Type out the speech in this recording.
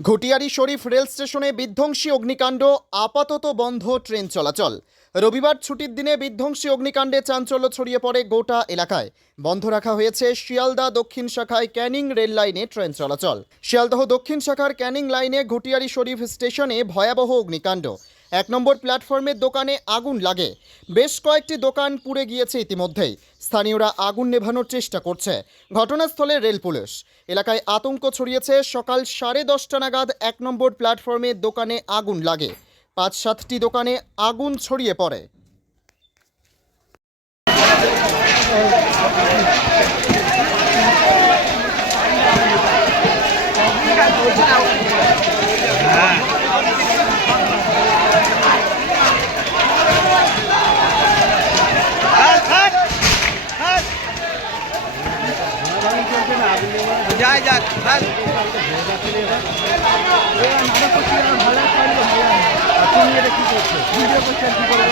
ঘটিয়ারি শরীফ rail স্টেশনে বিধ্বংসী অগ্নিকাণ্ড, আপাতত বন্ধ ট্রেন চলাচল। রবিবার ছুটির দিনে বিধ্বংসী অগ্নিকাণ্ডে চাঞ্চল্য ছড়িয়ে পড়ে গোটা এলাকায়। বন্ধ রাখা হয়েছে শিয়ালদা দক্ষিণ শাখায় ক্যানিং রেল লাইনে ট্রেন চলাচল। শিয়ালদহ দক্ষিণ শাখার ক্যানিং লাইনে ঘটিয়ারি শরীফ স্টেশনে ভয়াবহ অগ্নিকাণ্ড। 1 নম্বর প্ল্যাটফর্মের দোকানে আগুন লাগে। বেশ কয়েকটি দোকান পুড়ে গিয়েছে ইতিমধ্যেই। স্থানীয়রা আগুন নেভানোর চেষ্টা করছে। ঘটনাস্থলে রেল পুলিশ। এলাকায় আতঙ্ক ছড়িয়েছে। সকাল 10:30 নাগাদ 1 নম্বর প্ল্যাটফর্মের দোকানে আগুন লাগে। 5-7টি দোকানে আগুন ছড়িয়ে পড়ে। যায় যাক কি করছে ভিডিও করছেন কি করে